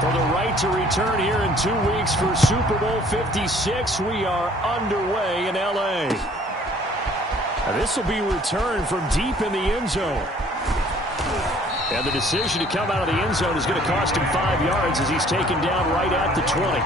For the right to return here in 2 weeks for Super Bowl 56, we are underway in L.A. This will be returned from deep in the end zone. And the decision to come out of the end zone is going to cost him 5 yards as he's taken down right at the 20.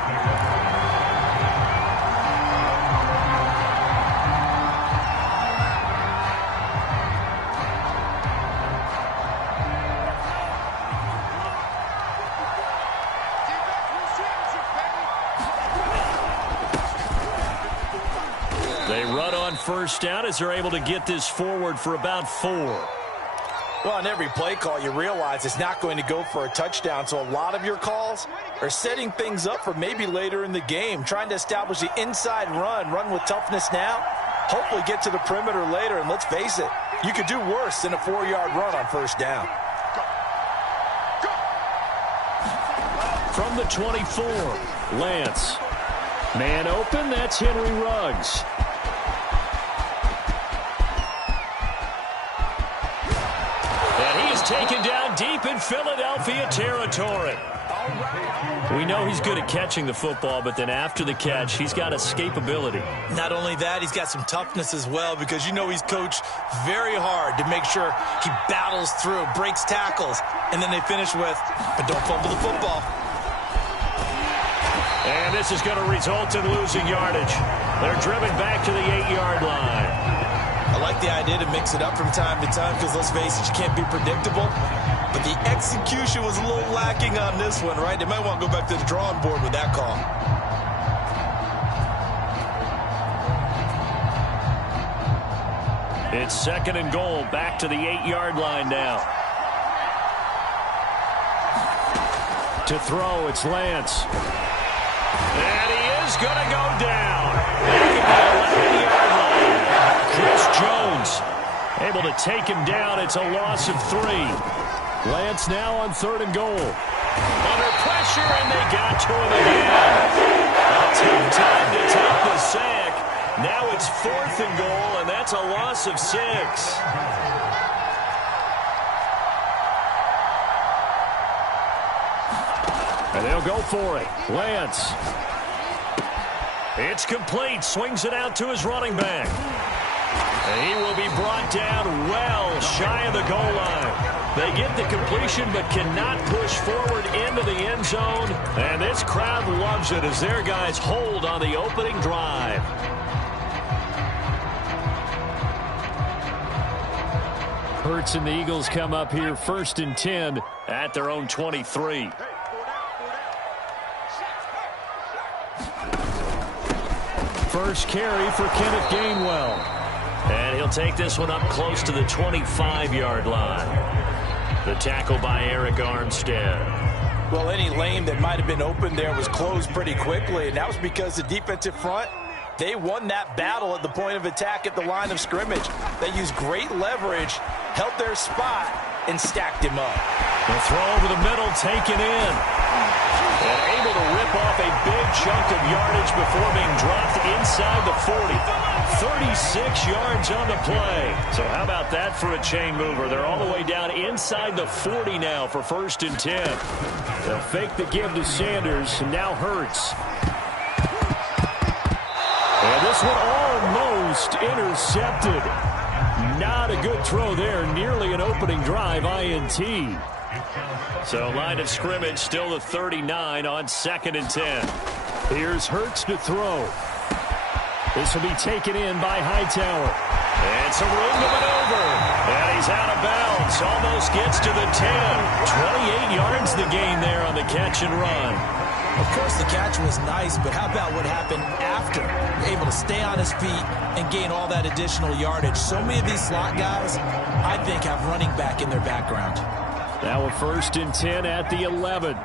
They run on first down as they're able to get this forward for about 4. Well, on every play call, you realize it's not going to go for a touchdown, so a lot of your calls are setting things up for maybe later in the game, trying to establish the inside run with toughness now, hopefully get to the perimeter later, and let's face it, you could do worse than a 4-yard run on first down. From the 24, Lance. Man open, that's Henry Ruggs. Taken down deep in Philadelphia territory. We know he's good at catching the football, but then after the catch, he's got escapability. Not only that, he's got some toughness as well, because you know he's coached very hard to make sure he battles through, breaks tackles, and then they finish with, but don't fumble the football. And this is going to result in losing yardage. They're driven back to the 8-yard line. I like the idea to mix it up from time to time because, let's face it, you can't be predictable. But the execution was a little lacking on this one, right? They might want to go back to the drawing board with that call. It's 2nd and goal, back to the 8-yard line now. To throw, it's Lance. And he is going to go down. Back at the 11-yard line. Chris Jones able to take him down. It's a loss of 3. Lance now on 3rd and goal. Under pressure, and they got to him again. A tough time to take the sack. Now it's 4th and goal, and that's a loss of 6. And they'll go for it. Lance. It's complete. Swings it out to his running back. And he will be brought down well shy of the goal line. They get the completion but cannot push forward into the end zone. And this crowd loves it as their guys hold on the opening drive. Hurts and the Eagles come up here 1st and 10 at their own 23. First carry for Kenneth Gainwell. And he'll take this one up close to the 25-yard line. The tackle by Eric Armstead. Well, any lane that might have been open there was closed pretty quickly, and that was because the defensive front, they won that battle at the point of attack at the line of scrimmage. They used great leverage, held their spot, and stacked him up. The throw over the middle, taken in. And able to rip off a big chunk of yardage before being dropped inside the 40. 36 yards on the play. So how about that for a chain mover? They're all the way down inside the 40 now for 1st and 10. They'll fake the give to Sanders, and now Hurts. And this one almost intercepted. Not a good throw there. Nearly an opening drive INT. So line of scrimmage still the 39 on 2nd and 10. Here's Hurts to throw. This will be taken in by Hightower. And some room to maneuver. And he's out of bounds. Almost gets to the 10. 28 yards the gain there on the catch and run. Of course, the catch was nice, but how about what happened after? Able to stay on his feet and gain all that additional yardage. So many of these slot guys, I think, have running back in their background. Now a 1st and 10 at the 11.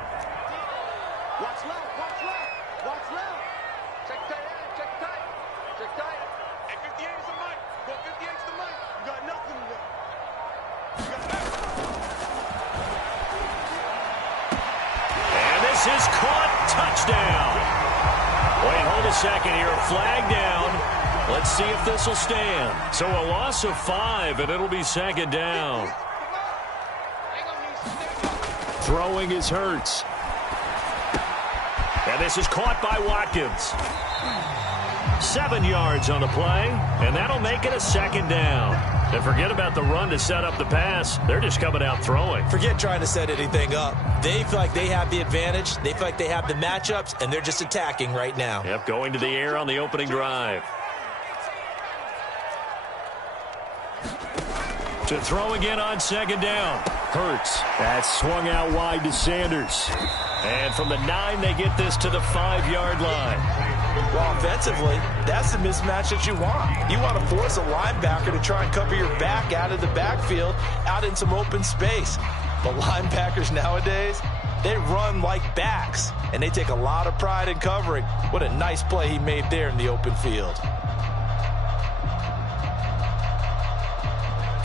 Is caught. Touchdown. Wait, hold a second here. Flag down. Let's see if this will stand. So a loss of 5, and it'll be 2nd down. Throwing is Hurts. And this is caught by Watkins. 7 yards on the play, and that'll make it a second down. And forget about the run to set up the pass. They're just coming out throwing. Forget trying to set anything up. They feel like they have the advantage. They feel like they have the matchups, and they're just attacking right now. Yep, going to the air on the opening drive. To throw again on second down. Hurts. That's swung out wide to Sanders. And from the 9, they get this to the 5-yard line. Well, offensively, that's the mismatch that you want. You want to force a linebacker to try and cover your back out of the backfield, out in some open space. But linebackers nowadays, they run like backs, and they take a lot of pride in covering. What a nice play he made there in the open field.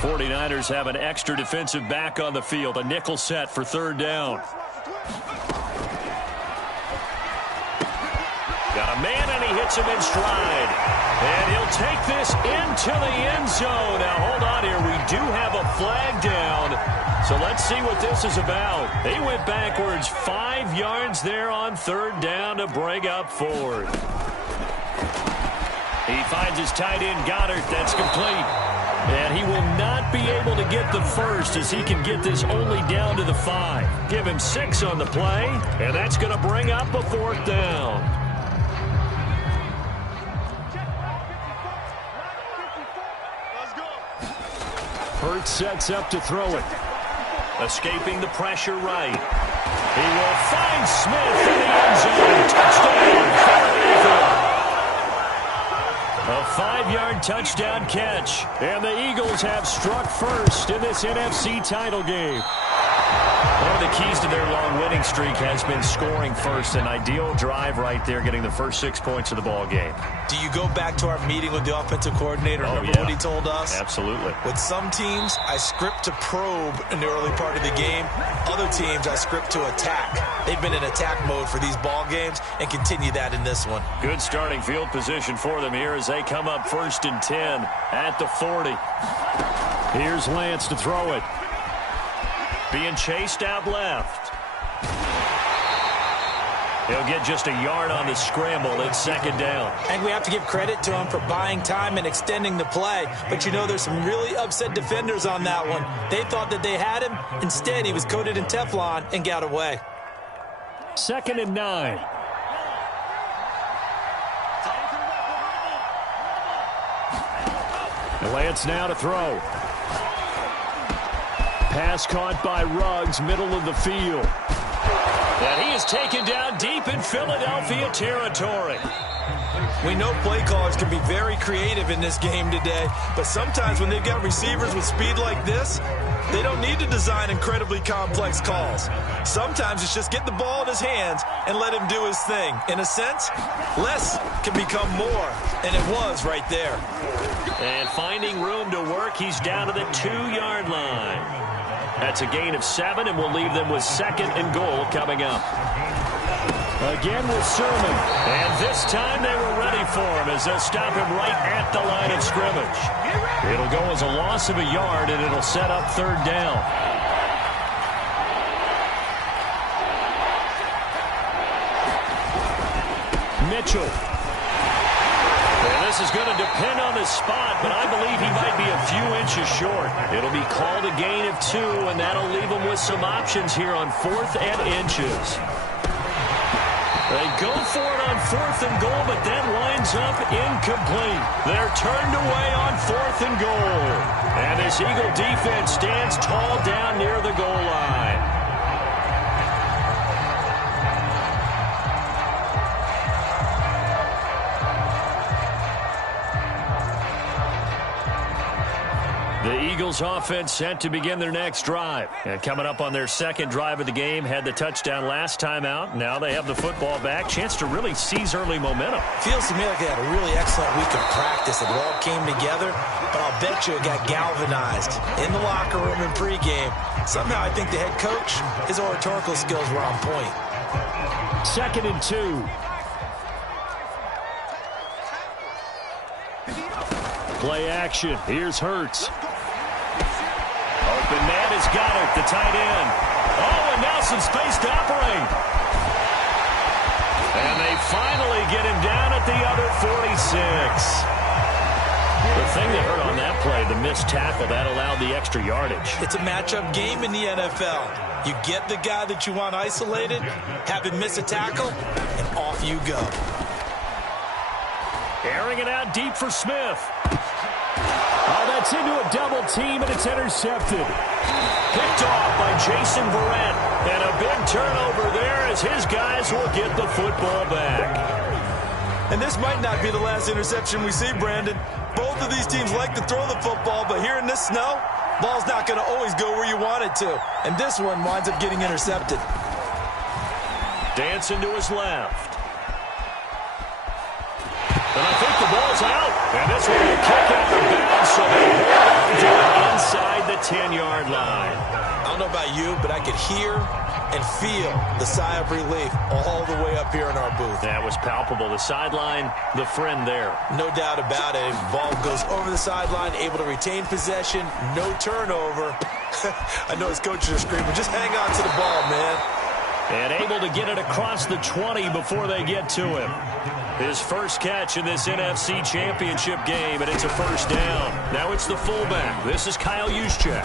49ers have an extra defensive back on the field, a nickel set for third down. Got a man, and he hits him in stride. And he'll take this into the end zone. Now, hold on here. We do have a flag down. So let's see what this is about. They went backwards 5 yards there on third down to bring up fourth. He finds his tight end, Goddard. That's complete. And he will not be able to get the first as he can get this only down to the 5. Give him 6 on the play, and that's going to bring up a fourth down. Hurts sets up to throw it. Escaping the pressure right. He will find Smith in the end zone. Touchdown, Philadelphia. A 5-yard touchdown catch. And the Eagles have struck first in this NFC title game. One of the keys to their long winning streak has been scoring first. An ideal drive right there, getting the first 6 points of the ball game. Do you go back to our meeting with the offensive coordinator? Remember what he told us? Absolutely. With some teams, I script to probe in the early part of the game. Other teams, I script to attack. They've been in attack mode for these ball games and continue that in this one. Good starting field position for them here as they come up 1st and 10 at the 40. Here's Lance to throw it. Being chased out left. He'll get just a yard on the scramble. It's second down. And we have to give credit to him for buying time and extending the play. But, you know, there's some really upset defenders on that one. They thought that they had him. Instead, he was coated in Teflon and got away. 2nd and 9. Lance now to throw. Pass caught by Ruggs, middle of the field. And he is taken down deep in Philadelphia territory. We know play callers can be very creative in this game today, but sometimes when they've got receivers with speed like this, they don't need to design incredibly complex calls. Sometimes it's just get the ball in his hands and let him do his thing. In a sense, less can become more, and it was right there. And finding room to work, he's down to the 2-yard line. That's a gain of 7, and we'll leave them with 2nd and goal coming up. Again with Sermon. And this time they were ready for him as they'll stop him right at the line of scrimmage. It'll go as a loss of a yard, and it'll set up third down. Mitchell. And this is going to depend on the spot, but I believe he might be a few inches short. It'll be called a gain of 2, and that'll leave him with some options here on 4th and inches. They go for it on 4th and goal, but that winds up incomplete. They're turned away on 4th and goal. And this Eagle defense stands tall down near the goal line. The Eagles offense set to begin their next drive. And coming up on their 2nd drive of the game, had the touchdown last time out. Now they have the football back. Chance to really seize early momentum. Feels to me like they had a really excellent week of practice. It all came together, but I'll bet you it got galvanized in the locker room in pregame. Somehow I think the head coach, his oratorical skills were on point. 2nd and 2. Play action. Here's Hurts. Open man has got it, the tight end. Oh, and now some space to operate. they finally get him down at the other 46. The thing that hurt on that play, the missed tackle, that allowed the extra yardage. It's a matchup game in the NFL. You get the guy that you want isolated, have him miss a tackle, and off you go. Airing it out deep for Smith. Oh, that's into a double team, and it's intercepted. Picked off by Jason Verrett. And a big turnover there as his guys will get the football back. And this might not be the last interception we see, Brandon. Both of these teams like to throw the football, but here in this snow, ball's not going to always go where you want it to. And this one winds up getting intercepted. Dancing to his left. And I think the ball's out. And this one will kick out of bounds, so they hold on to it inside the 10-yard line. I don't know about you, but I could hear and feel the sigh of relief all the way up here in our booth. That was palpable. The sideline, the friend there. No doubt about it. Ball goes over the sideline, able to retain possession, no turnover. I know his coaches are screaming, just hang on to the ball, man. And able to get it across the 20 before they get to him. His first catch in this NFC Championship game, and it's a first down. Now it's the fullback. This is Kyle Juszczyk.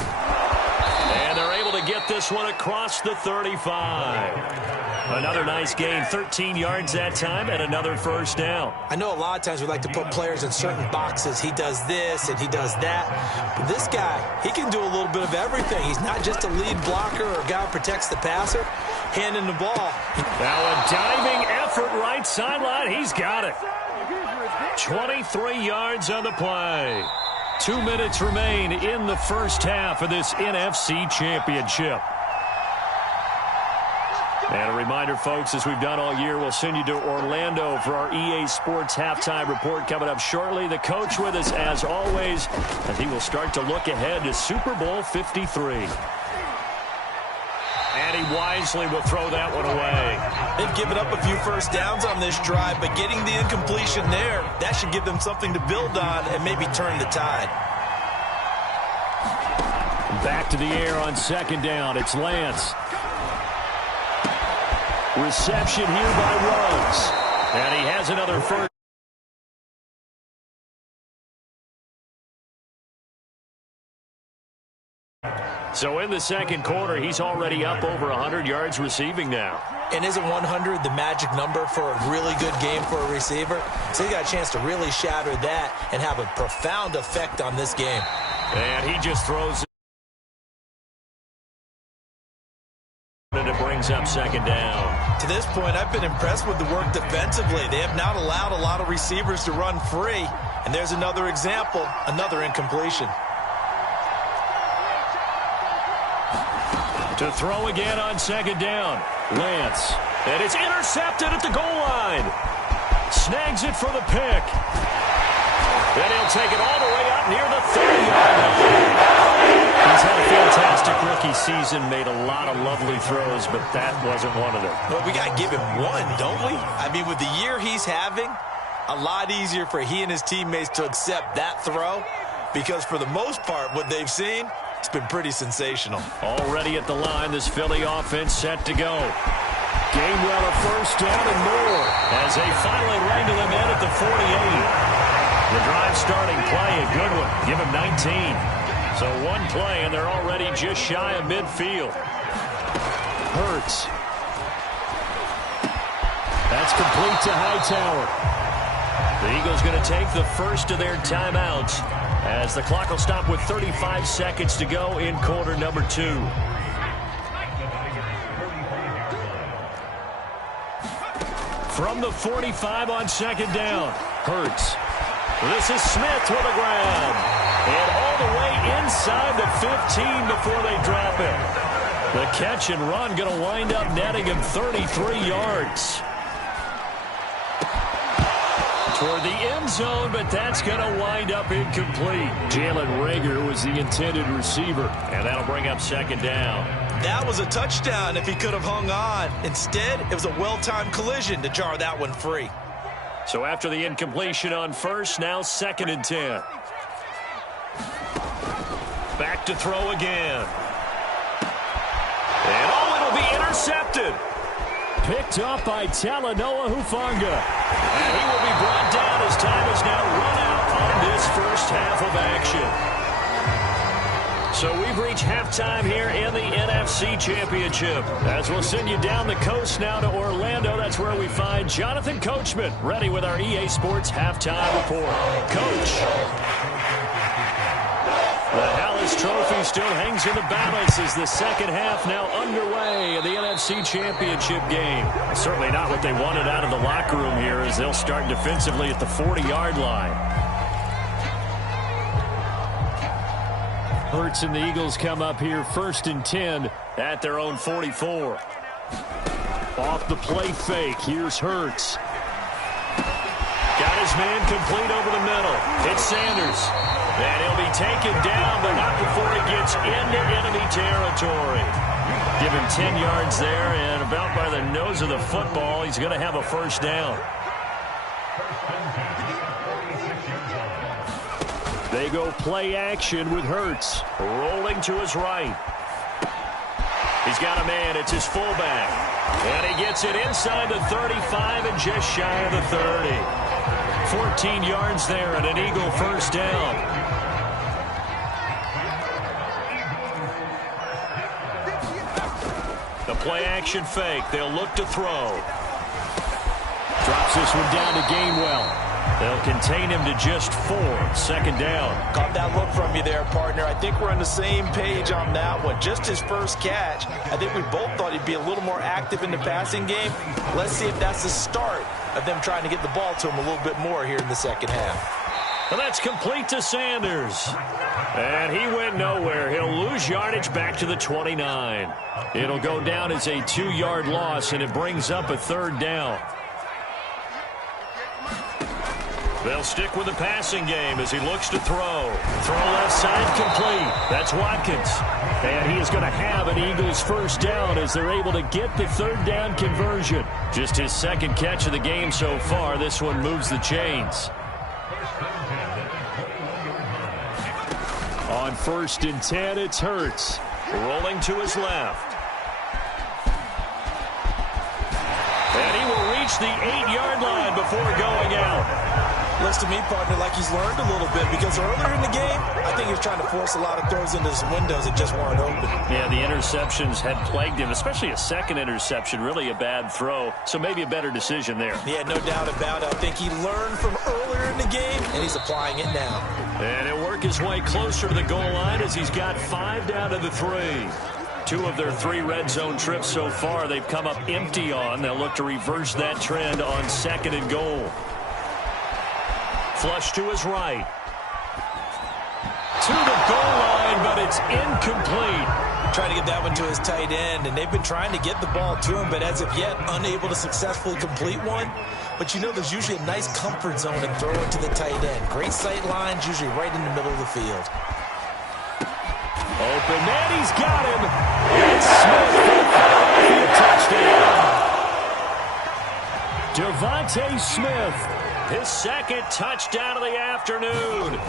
And they're able to get this one across the 35. Another nice gain, 13 yards that time, and another first down. I know a lot of times we like to put players in certain boxes. He does this and he does that. But this guy, he can do a little bit of everything. He's not just a lead blocker or a guy who protects the passer. Handing the ball. Now a diving effort right sideline. He's got it. 23 yards on the play. 2 minutes remain in the first half of this NFC Championship. And a reminder, folks, as we've done all year, we'll send you to Orlando for our EA Sports halftime report coming up shortly. The coach with us, as always, and he will start to look ahead to Super Bowl 53. And he wisely will throw that one away. They've given up a few first downs on this drive, but getting the incompletion there, that should give them something to build on and maybe turn the tide. Back to the air on second down. It's Lance. Reception here by Ruggs. And he has another first. So in the second quarter, he's already up over 100 yards receiving now. And isn't 100 the magic number for a really good game for a receiver? So he got a chance to really shatter that and have a profound effect on this game. And he just throws it. And it brings up second down. To this point, I've been impressed with the work defensively. They have not allowed a lot of receivers to run free. And there's another example, another incompletion. To throw again on second down. Lance. And it's intercepted at the goal line. Snags it for the pick. Then he'll take it all the way up near the 30-yard line. He's had a fantastic rookie season, made a lot of lovely throws, but that wasn't one of them. Well, we got to give him one, don't we? I mean, with the year he's having, a lot easier for he and his teammates to accept that throw because for the most part, what they've seen, it's been pretty sensational. Already at the line, this Philly offense set to go. Gainwell a first down and more as they finally wrangle him in at the 48. The drive starting play, a good one. Give him 19. So one play, and they're already just shy of midfield. Hurts. That's complete to Hightower. The Eagles going to take the first of their timeouts as the clock will stop with 35 seconds to go in quarter number 2. From the 45 on second down, Hurts. This is Smith to the ground. And all the way inside the 15 before they drop him. The catch and run going to wind up netting him 33 yards. Toward the end zone, but that's going to wind up incomplete. Jalen Reagor was the intended receiver, and that'll bring up second down. That was a touchdown if he could have hung on. Instead, it was a well-timed collision to jar that one free. So after the incompletion on first, now 2nd and 10. Back to throw again. And it'll be intercepted. picked up by Talanoa Hufanga. And he will be brought down as time is now run out on this first half of action. So we've reached halftime here in the NFC Championship. As we'll send you down the coast now to Orlando, that's where we find Jonathan Coachman ready with our EA Sports halftime report. Coach. The Hallis Trophy still hangs in the balance as the second half now underway in the NFC Championship game. Certainly not what they wanted out of the locker room here as they'll start defensively at the 40-yard line. Hurts and the Eagles come up here 1st and 10 at their own 44. Off the play fake. Here's Hurts. Got his man complete over the middle. It's Sanders. And he'll be taken down, but not before he gets into enemy territory. Give him 10 yards there, and about by the nose of the football, he's going to have a first down. They go play action with Hurts. Rolling to his right. He's got a man. It's his fullback. And he gets it inside the 35 and just shy of the 30. 14 yards there and an Eagle first down. The play action fake. They'll look to throw. Drops this one down to Gainwell. They'll contain him to just 4. Second down. Caught that look from you there, partner. I think we're on the same page on that one. Just his first catch. I think we both thought he'd be a little more active in the passing game. Let's see if that's the start of them trying to get the ball to him a little bit more here in the second half. And that's complete to Sanders. And he went nowhere. He'll lose yardage back to the 29. It'll go down as a 2-yard loss, and it brings up a third down. They'll stick with the passing game as he looks to throw. Throw left side complete. That's Watkins. And he is going to have an Eagles first down as they're able to get the third down conversion. Just his second catch of the game so far. This one moves the chains. On 1st and 10, it's Hurts. Rolling to his left. And he will reach the 8-yard line before going out. Looks to me, partner, like he's learned a little bit because earlier in the game, I think he was trying to force a lot of throws into some windows that just weren't open. Yeah, the interceptions had plagued him, especially a second interception, really a bad throw. So maybe a better decision there. Yeah, no doubt about it. I think he learned from earlier in the game, and he's applying it now. And he'll work his way closer to the goal line as he's got 5 down to the 3. 2 of their 3 red zone trips so far they've come up empty on. They'll look to reverse that trend on 2nd and goal. Flush to his right. To the goal line, but it's incomplete. Trying to get that one to his tight end, and they've been trying to get the ball to him, but as of yet, unable to successfully complete one. But you know there's usually a nice comfort zone in throwing to the tight end. Great sight lines, usually right in the middle of the field. Open man, he's got him. It's Smith for a touchdown. Devontae Smith. His second touchdown of the afternoon.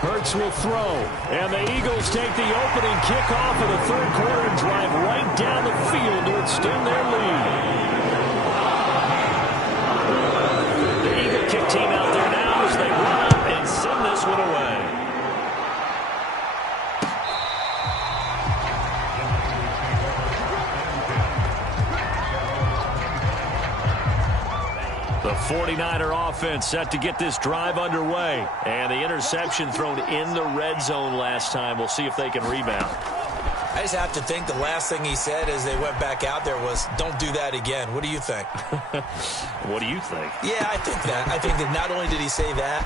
Hurts will throw. And the Eagles take the opening kickoff of the third quarter and drive right down the field to extend their lead. The Eagle kick team out there now as they run up and send this one away. The 49er offense set to get this drive underway. And the interception thrown in the red zone last time. We'll see if they can rebound. I just have to think the last thing he said as they went back out there was, don't do that again. What do you think? What do you think? Yeah, I think that. I think that not only did he say that,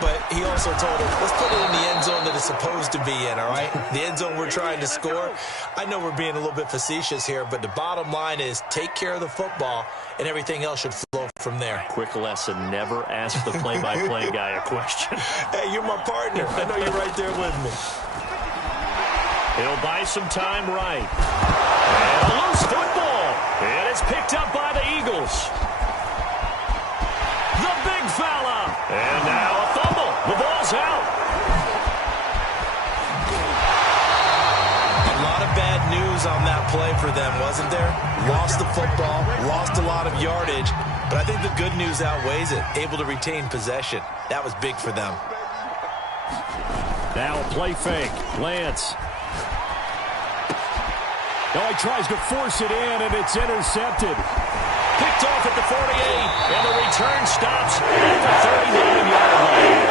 but he also told him, let's put it in the end zone that it's supposed to be in, all right? The end zone we're trying to score. I know we're being a little bit facetious here, but the bottom line is take care of the football, and everything else should flow from there. Quick lesson, never ask the play-by-play guy a question. Hey, you're my partner. I know you're right there with me. He'll buy some time right. And a loose football. And it's picked up by the Eagles. The big fella. And now a fumble. The ball's out. A lot of bad news on that play for them, wasn't there? lost the football, lost a lot of yardage, but I think the good news outweighs it. Able to retain possession. That was big for them. Now a play fake. Lance. Now he tries to force it in, and it's intercepted. Picked off at the 48, and the return stops at the 39-yard line.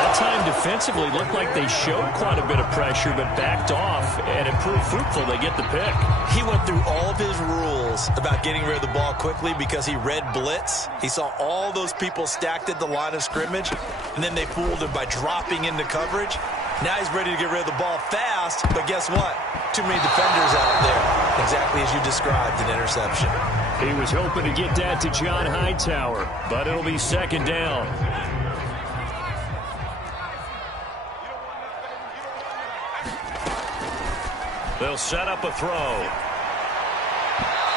That time defensively looked like they showed quite a bit of pressure, but backed off, and it proved fruitful. They get the pick. He went through all of his rules about getting rid of the ball quickly because he read blitz. He saw all those people stacked at the line of scrimmage, and then they fooled him by dropping into coverage. Now he's ready to get rid of the ball fast, but guess what? Too many defenders out there. Exactly as you described, an interception. He was hoping to get that to John Hightower, but it'll be second down. They'll set up a throw.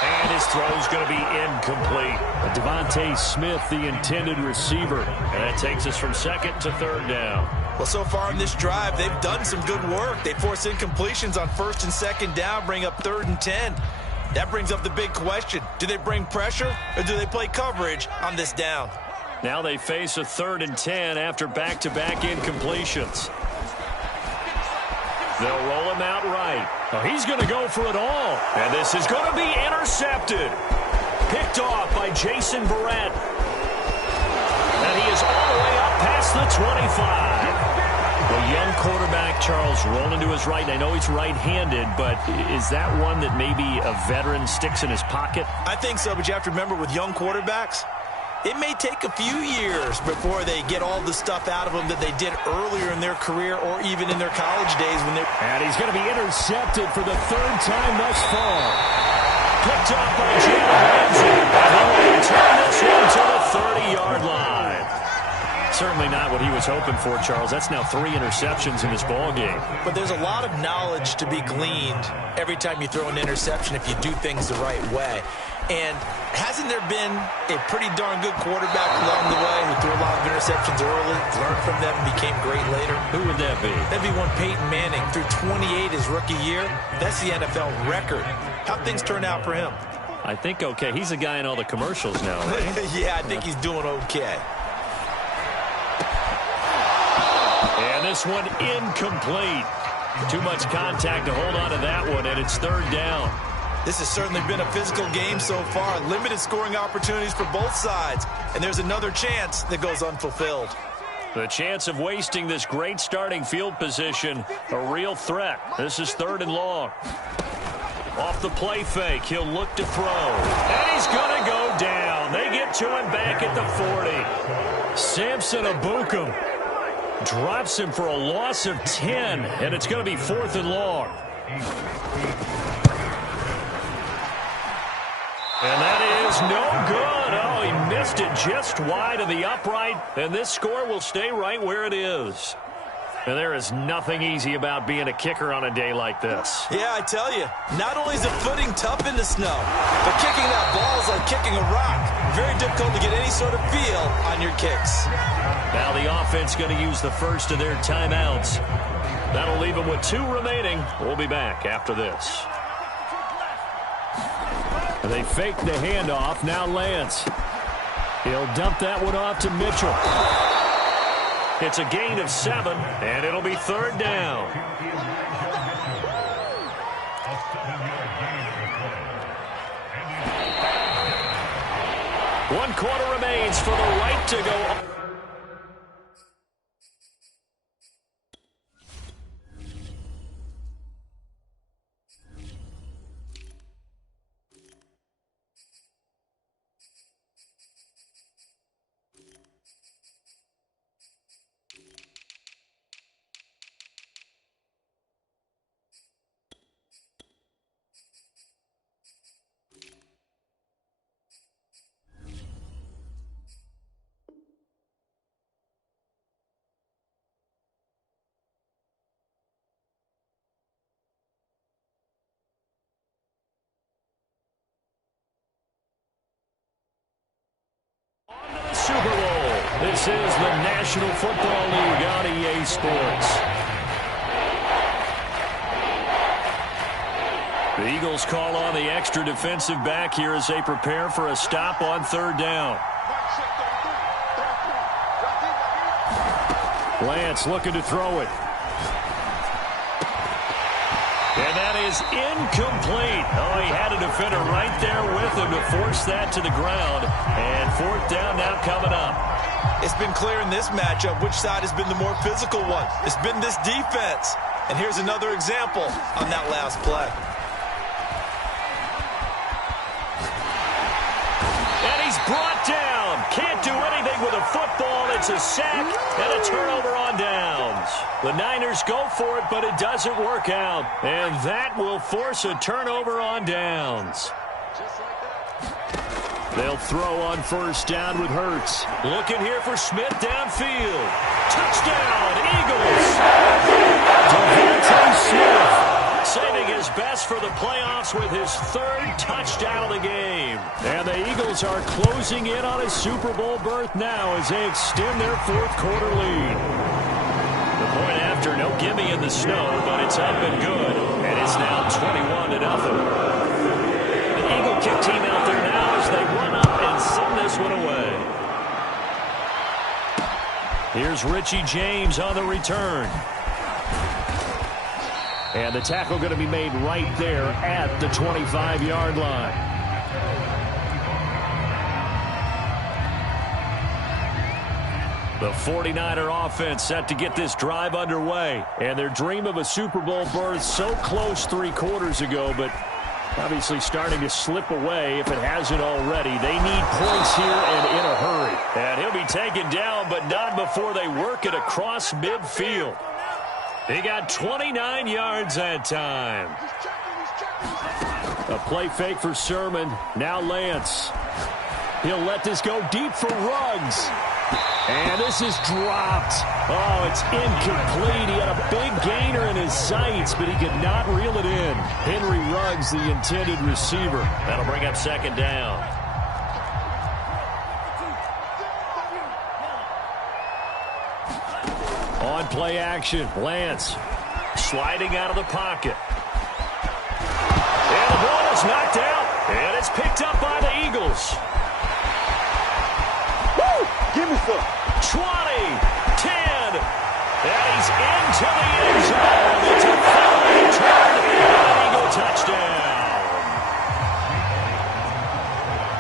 And his throw's going to be incomplete. Devontae Smith, the intended receiver. And that takes us from second to third down. Well, so far in this drive, they've done some good work. They force incompletions on first and second down, bring up 3rd and 10. That brings up the big question. Do they bring pressure or do they play coverage on this down? Now they face a 3rd and 10 after back-to-back incompletions. They'll roll him out right. Oh, he's going to go for it all. And this is going to be intercepted. Picked off by Jason Barrett. And he is all the way up past the 25. The young quarterback, Charles, rolling to his right. And I know he's right-handed, but is that one that maybe a veteran sticks in his pocket? I think so, but you have to remember with young quarterbacks, it may take a few years before they get all the stuff out of them that they did earlier in their career or even in their college days when they're... And he's going to be intercepted for the 3rd time thus far. Picked up by Jalen Ramsey. And he will return this one to the 30-yard line. Certainly not what he was hoping for, Charles. That's now 3 interceptions in this ball game. But there's a lot of knowledge to be gleaned every time you throw an interception if you do things the right way. And hasn't there been a pretty darn good quarterback along the way who threw a lot of interceptions early, learned from them, and became great later? Who would that be? That'd be one Peyton Manning threw 28 his rookie year. That's the NFL record. How'd things turn out for him? I think okay. He's a guy in all the commercials now, right? Yeah, I think he's doing okay. And this one incomplete. Too much contact to hold on to that one, and it's 3rd down. This has certainly been a physical game so far. Limited scoring opportunities for both sides. And there's another chance that goes unfulfilled. The chance of wasting this great starting field position, a real threat. This is 3rd and long. Off the play fake, he'll look to throw. And he's going to go down. They get to him back at the 40. Samson Abukum drops him for a loss of 10. And it's going to be 4th and long. And that is no good. Oh, he missed it just wide of the upright. And this score will stay right where it is. And there is nothing easy about being a kicker on a day like this. Yeah, I tell you, not only is the footing tough in the snow, but kicking that ball is like kicking a rock. Very difficult to get any sort of feel on your kicks. Now the offense going to use the first of their timeouts. That'll leave them with 2 remaining. We'll be back after this. They fake the handoff. Now Lance. He'll dump that one off to Mitchell. It's a gain of 7, and it'll be 3rd down. One quarter remains for the right to go. Super Bowl. This is the National Football League on EA Sports. The Eagles call on the extra defensive back here as they prepare for a stop on third down. Lance looking to throw it. And that is incomplete. Oh, he had a defender right there with him to force that to the ground. And fourth down now coming up. It's been clear in this matchup which side has been the more physical one. It's been this defense. And here's another example on that last play. And he's brought down. Can't do anything with a football. It's a sack and a turnover on downs. The Niners go for it, but it doesn't work out. And that will force a turnover on downs. They'll throw on first down with Hurts. Looking here for Smith downfield. Touchdown, Eagles. Devontae Smith saving his best for the playoffs with his third touchdown of the game. And the Eagles are closing in on a Super Bowl berth now as they extend their fourth quarter lead. The point after, no gimme in the snow, but it's up and good. And it's now 21-0. The Eagle kick team out there now as they run up and send this one away. Here's Richie James on the return. And the tackle going to be made right there at the 25-yard line. The 49er offense set to get this drive underway. And their dream of a Super Bowl berth so close 3 quarters ago, but obviously starting to slip away if it hasn't already. They need points here and in a hurry. And he'll be taken down, but not before they work it across midfield. He got 29 yards that time. A play fake for Sermon. Now Lance. He'll let this go deep for Ruggs. And this is dropped. Oh, it's incomplete. He had a big gainer in his sights, but he could not reel it in. Henry Ruggs, the intended receiver. That'll bring up second down. On play action, Lance sliding out of the pocket. And the ball is knocked out. And it's picked up by the Eagles. Woo! Give me some. 20, 10, and he's into the end zone. It's a final return and an Eagle touchdown.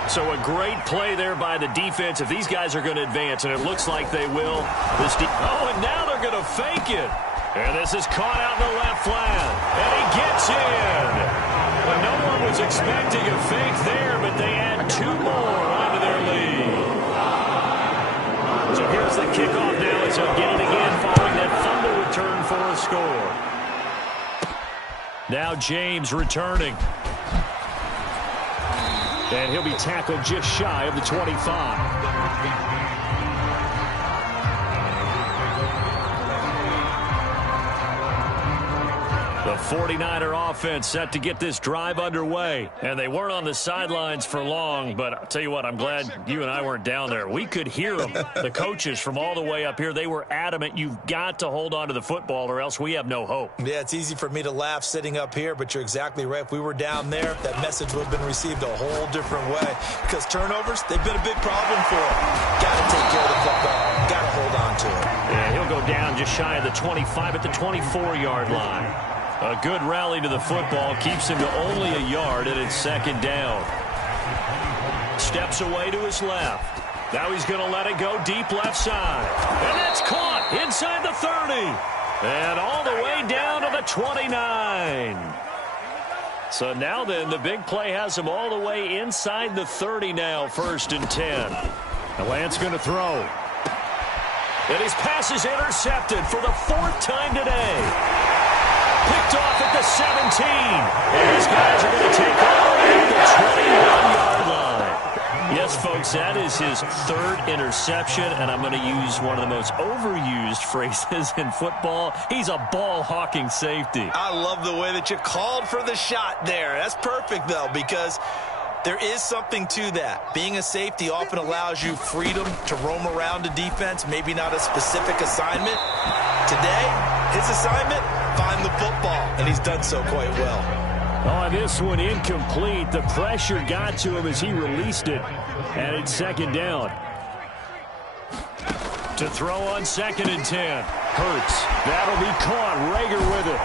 So a great play there by the defense. If these guys are going to advance, and it looks like they will. And now they're going to fake it. And this is caught out in the left flat. And he gets in. Well, no one was expecting a fake there, but they add 2 more onto their lead. So here's the kickoff now as they'll get it again following that fumble return for a score. Now James returning. And he'll be tackled just shy of the 25. The 49er offense set to get this drive underway. And they weren't on the sidelines for long, but I'll tell you what, I'm glad you and I weren't down there. We could hear them. The coaches from all the way up here, they were adamant, you've got to hold on to the football or else we have no hope. Yeah, it's easy for me to laugh sitting up here, but you're exactly right. If we were down there, that message would have been received a whole different way. Because turnovers, they've been a big problem for them. Got to take care of the football. Got to hold on to it. Yeah, he'll go down just shy of the 25 at the 24-yard line. A good rally to the football keeps him to only a yard, and it's second down. Steps away to his left. Now he's going to let it go deep left side. And that's caught inside the 30. And all the way down to the 29. So now then, the big play has him all the way inside the 30 now, 1st and 10. And Lance going to throw. And his pass is intercepted for the 4th time today. Picked off at the 17. And these guys are going to take over at the 21-yard line. Yes, folks, that is his 3rd interception, and I'm going to use one of the most overused phrases in football. He's a ball-hawking safety. I love the way that you called for the shot there. That's perfect, though, because there is something to that. Being a safety often allows you freedom to roam around a defense, maybe not a specific assignment. Today, his assignment, find the football, and he's done so quite well. Oh, and this one incomplete. The pressure got to him as he released it. And it's second down. To throw on 2nd and 10. Hurts. That'll be caught. Rager with it.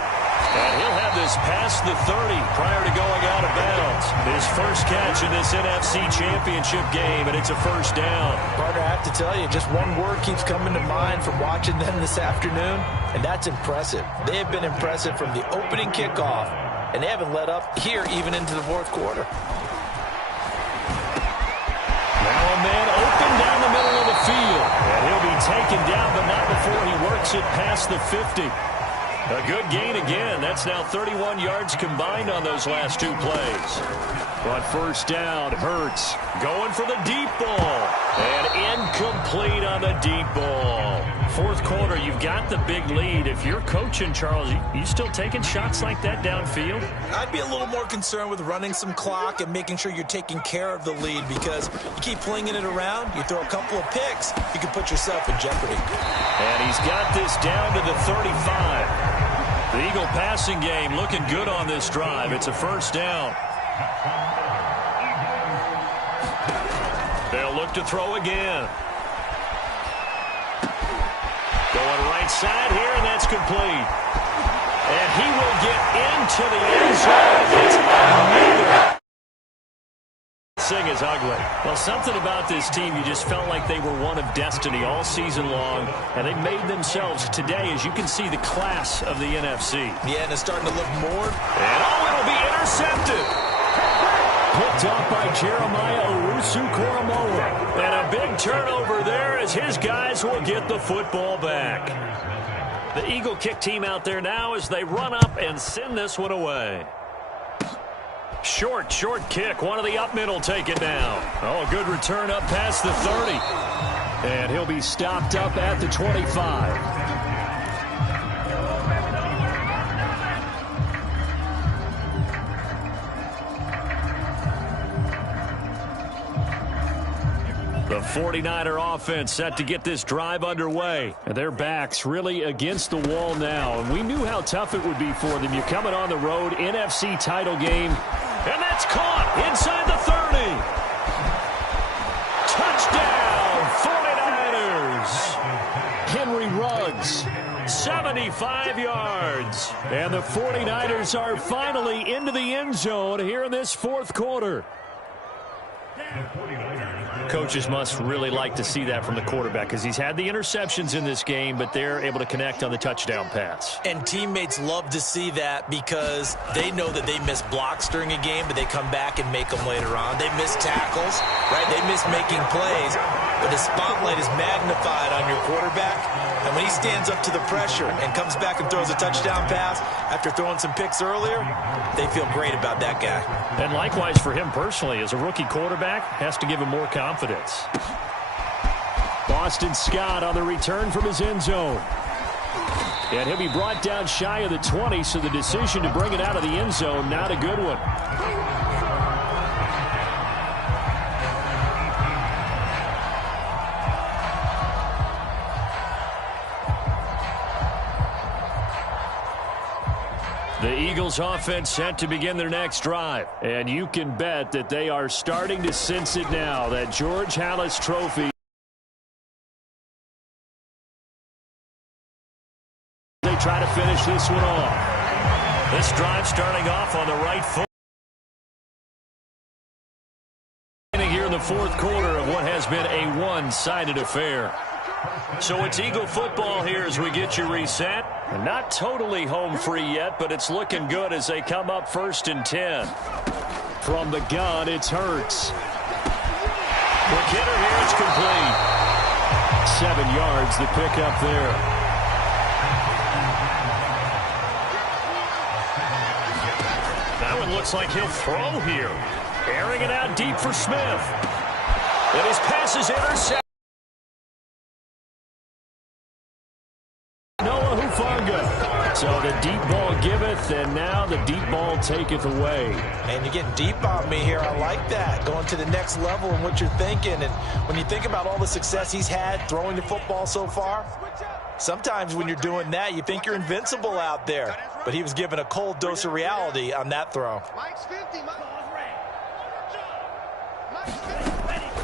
And he'll have this past the 30 prior to going out of bounds. His first catch in this NFC Championship game, and it's a first down. Partner, I have to tell you, just one word keeps coming to mind from watching them this afternoon, and that's impressive. They have been impressive from the opening kickoff, and they haven't let up here even into the fourth quarter. Now a man open down the middle of the field, and he'll be taken down, but not before he works it past the 50. A good gain again. That's now 31 yards combined on those last 2 plays. But first down, Hurts going for the deep ball. And incomplete on the deep ball. Fourth quarter, you've got the big lead. If you're coaching, Charles, you still taking shots like that downfield? I'd be a little more concerned with running some clock and making sure you're taking care of the lead, because you keep flinging it around, you throw a couple of picks, you can put yourself in jeopardy. And he's got this down to the 35. The Eagle passing game looking good on this drive. It's a first down. They'll look to throw again. Going right side here, and that's complete. And he will get into the end zone. It's ugly. Sing is ugly. Well, something about this team, you just felt like they were one of destiny all season long, and they made themselves today, as you can see, the class of the NFC. Yeah, and it's starting to look more. And it'll be intercepted. Picked off by Jeremiah Owusu-Koramoah. And a big turnover there as his guys will get the football back. The Eagle kick team out there now as they run up and send this one away. Short kick. One of the up men will take it down. Oh, good return up past the 30. And he'll be stopped up at the 25. The 49er offense set to get this drive underway. And their backs really against the wall now. And we knew how tough it would be for them. You're coming on the road, NFC title game. And that's caught inside the 30. Touchdown, 49ers. Henry Ruggs, 75 yards. And the 49ers are finally into the end zone here in this fourth quarter. Coaches must really like to see that from the quarterback, because he's had the interceptions in this game, but they're able to connect on the touchdown pass. And teammates love to see that, because they know that they miss blocks during a game, but they come back and make them later on. They miss tackles, right? They miss making plays, but the spotlight is magnified on your quarterback. And when he stands up to the pressure and comes back and throws a touchdown pass after throwing some picks earlier, they feel great about that guy. And likewise for him personally, as a rookie quarterback, has to give him more confidence. Boston Scott on the return from his end zone. And he'll be brought down shy of the 20, so the decision to bring it out of the end zone, not a good one. The Eagles offense set to begin their next drive. And you can bet that they are starting to sense it now, that George Halas trophy. They try to finish this one off. This drive starting off on the right foot. Here in the fourth quarter of what has been a one-sided affair. So it's Eagle football here as we get you reset. And not totally home free yet, but it's looking good as they come up 1st and 10. From the gun, it's Hurts. Quick hitter here, it's complete. 7 yards, the pickup there. That one looks like he'll throw here. Airing it out deep for Smith. And his pass is intercepted. So the deep ball giveth, and now the deep ball taketh away. And you're getting deep on me here. I like that. Going to the next level in what you're thinking. And when you think about all the success he's had throwing the football so far, sometimes when you're doing that, you think you're invincible out there. but he was given a cold dose of reality on that throw.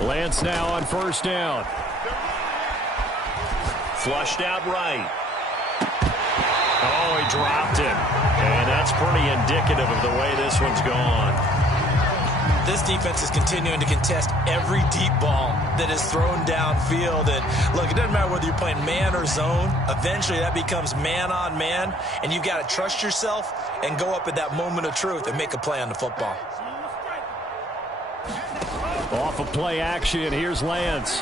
Lance now on first down. Flushed out right. Oh, he dropped it. And that's pretty indicative of the way this one's gone. This defense is continuing to contest every deep ball that is thrown downfield. And look, it doesn't matter whether you're playing man or zone. Eventually that becomes man on man. And you've got to trust yourself and go up at that moment of truth and make a play on the football. Off of play action, here's Lance.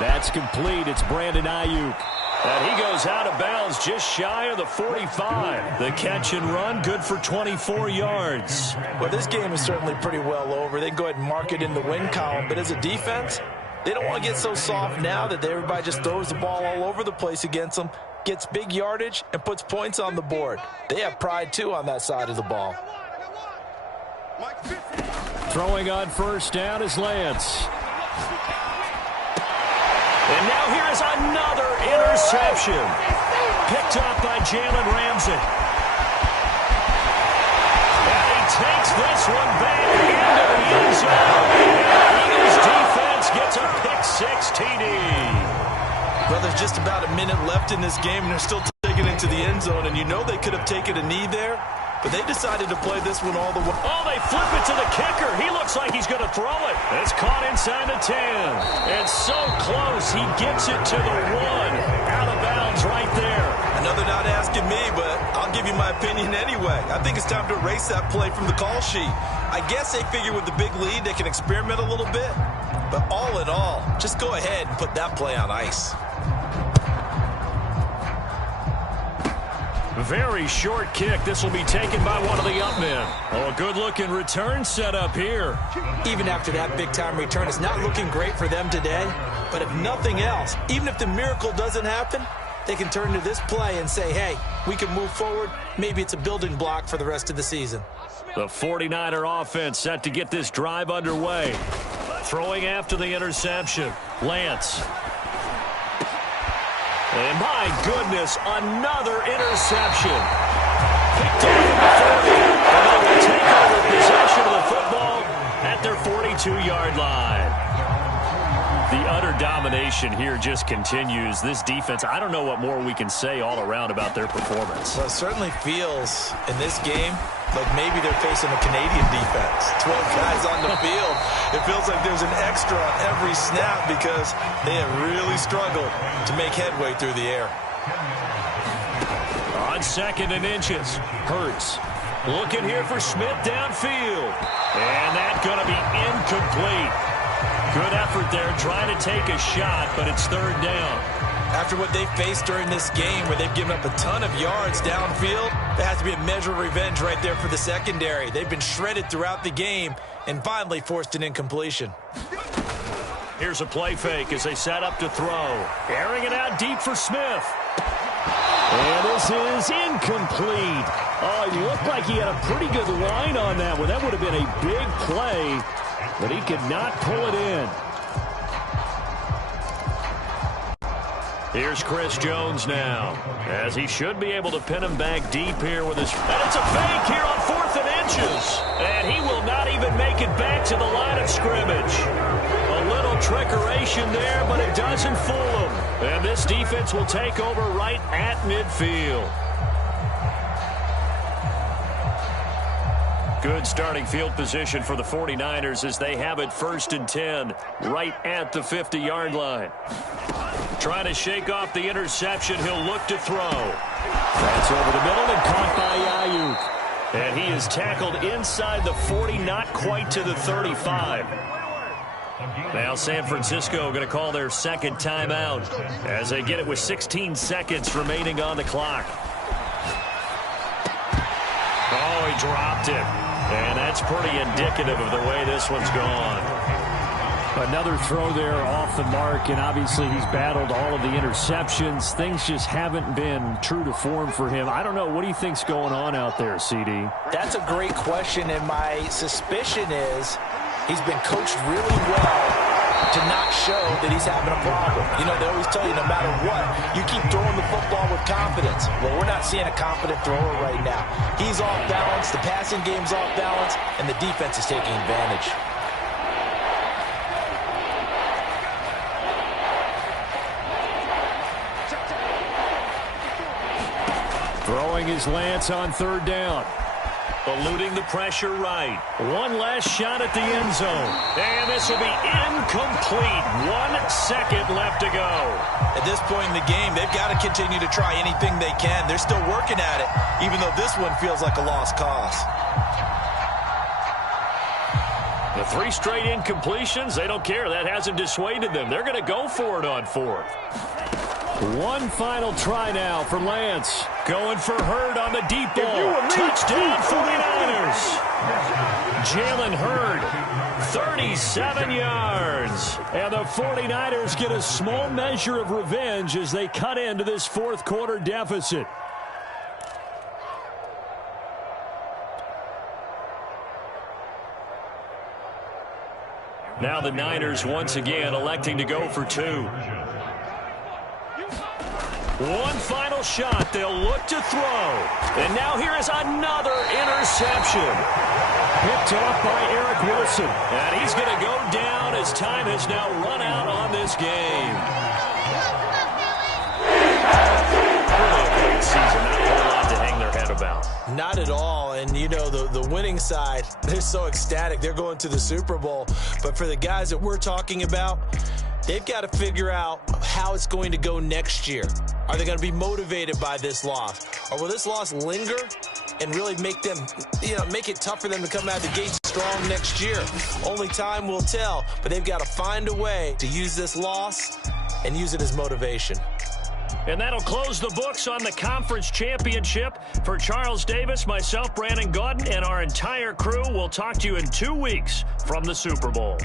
That's complete. It's Brandon Ayuk. And he goes out of bounds just shy of the 45. The catch and run, good for 24 yards. Well, this game is certainly pretty well over. They can go ahead and mark it in the win column. But as a defense, they don't want to get so soft now that everybody just throws the ball all over the place against them, gets big yardage, and puts points on the board. They have pride, too, on that side of the ball. Throwing on first down is Lance. And now here is another interception. Picked up by Jalen Ramsey. And he takes this one back into the end zone. And the Eagles defense gets a pick-six TD. Well, there's just about a minute left in this game, and they're still taking it into the end zone. And you know they could have taken a knee there, but they decided to play this one all the way. Oh, they flip it to the kicker. He looks like he's going to throw it. It's caught inside the 10. And so close, he gets it to the 1. Out of bounds right there. Another not asking me, but I'll give you my opinion anyway. I think it's time to erase that play from the call sheet. I guess they figure with the big lead, they can experiment a little bit. But all in all, just go ahead and put that play on ice. Very short kick. This will be taken by one of the up men. Oh, a good-looking return set up here. Even after that big-time return, it's not looking great for them today. But if nothing else, even if the miracle doesn't happen, they can turn to this play and say, hey, we can move forward. Maybe it's a building block for the rest of the season. The 49er offense set to get this drive underway. Throwing after the interception. Lance. And my goodness, another interception. Picked off in the 40. And they will take over possession of the football at their 42-yard line. The utter domination here just continues. This defense, I don't know what more we can say all around about their performance. Well, it certainly feels in this game like maybe they're facing a Canadian defense. 12 guys on the field. It feels like there's an extra on every snap because they have really struggled to make headway through the air. On second and inches, Hurts looking here for Smith downfield. And that's going to be incomplete. Good effort there trying to take a shot, but it's third down. After what they faced during this game where they've given up a ton of yards downfield, there has to be a measure of revenge right there for the secondary. They've been shredded throughout the game and finally forced an incompletion. Here's a play fake as they set up to throw. Airing it out deep for Smith. And this is incomplete. Oh, he looked like he had a pretty good line on that one. That would have been a big play, but he could not pull it in. Here's Chris Jones now, as he should be able to pin him back deep here with his... And it's a fake here on 4th and inches. And he will not even make it back to the line of scrimmage. A little trickeration there, but it doesn't fool him. And this defense will take over right at midfield. Good starting field position for the 49ers as they have it 1st and 10 right at the 50-yard line. Trying to shake off the interception. He'll look to throw. That's over the middle and caught by Ayuk. And he is tackled inside the 40, not quite to the 35. Now San Francisco going to call their second timeout as they get it with 16 seconds remaining on the clock. Oh, he dropped it. And that's pretty indicative of the way this one's gone. Another throw there off the mark, and obviously he's battled all of the interceptions. Things just haven't been true to form for him. I don't know. What do you think's going on out there, CD? That's a great question, and my suspicion is he's been coached really well to not show that he's having a problem. You know, they always tell you no matter what, you keep throwing the football with confidence. Well, we're not seeing a confident thrower right now. He's off balance, the passing game's off balance, and the defense is taking advantage. Throwing his Lance on third down. Eluding the pressure right. One last shot at the end zone. And this will be incomplete. 1 second left to go. At this point in the game, they've got to continue to try anything they can. They're still working at it, even though this one feels like a lost cause. The 3 straight incompletions, they don't care. That hasn't dissuaded them. They're going to go for it on 4th. One final try now for Lance. Going for Hurd on the deep ball. Touchdown 49ers. Jalen Hurd, 37 yards. And the 49ers get a small measure of revenge as they cut into this 4th quarter deficit. Now the Niners once again electing to go for 2. One final shot. They'll look to throw. And now here is another interception. Picked off by Eric Wilson. And he's going to go down as time has now run out on this game. Really a great season. Not a whole lot to hang their head about. Not at all. And, you know, the winning side, they're so ecstatic. They're going to the Super Bowl. But for the guys that we're talking about, they've got to figure out how it's going to go next year. Are they going to be motivated by this loss? Or will this loss linger and really make them, make it tough for them to come out of the gate strong next year? Only time will tell, but they've got to find a way to use this loss and use it as motivation. And that'll close the books on the conference championship. For Charles Davis, myself, Brandon Gaudin, and our entire crew, we'll talk to you in 2 weeks from the Super Bowl.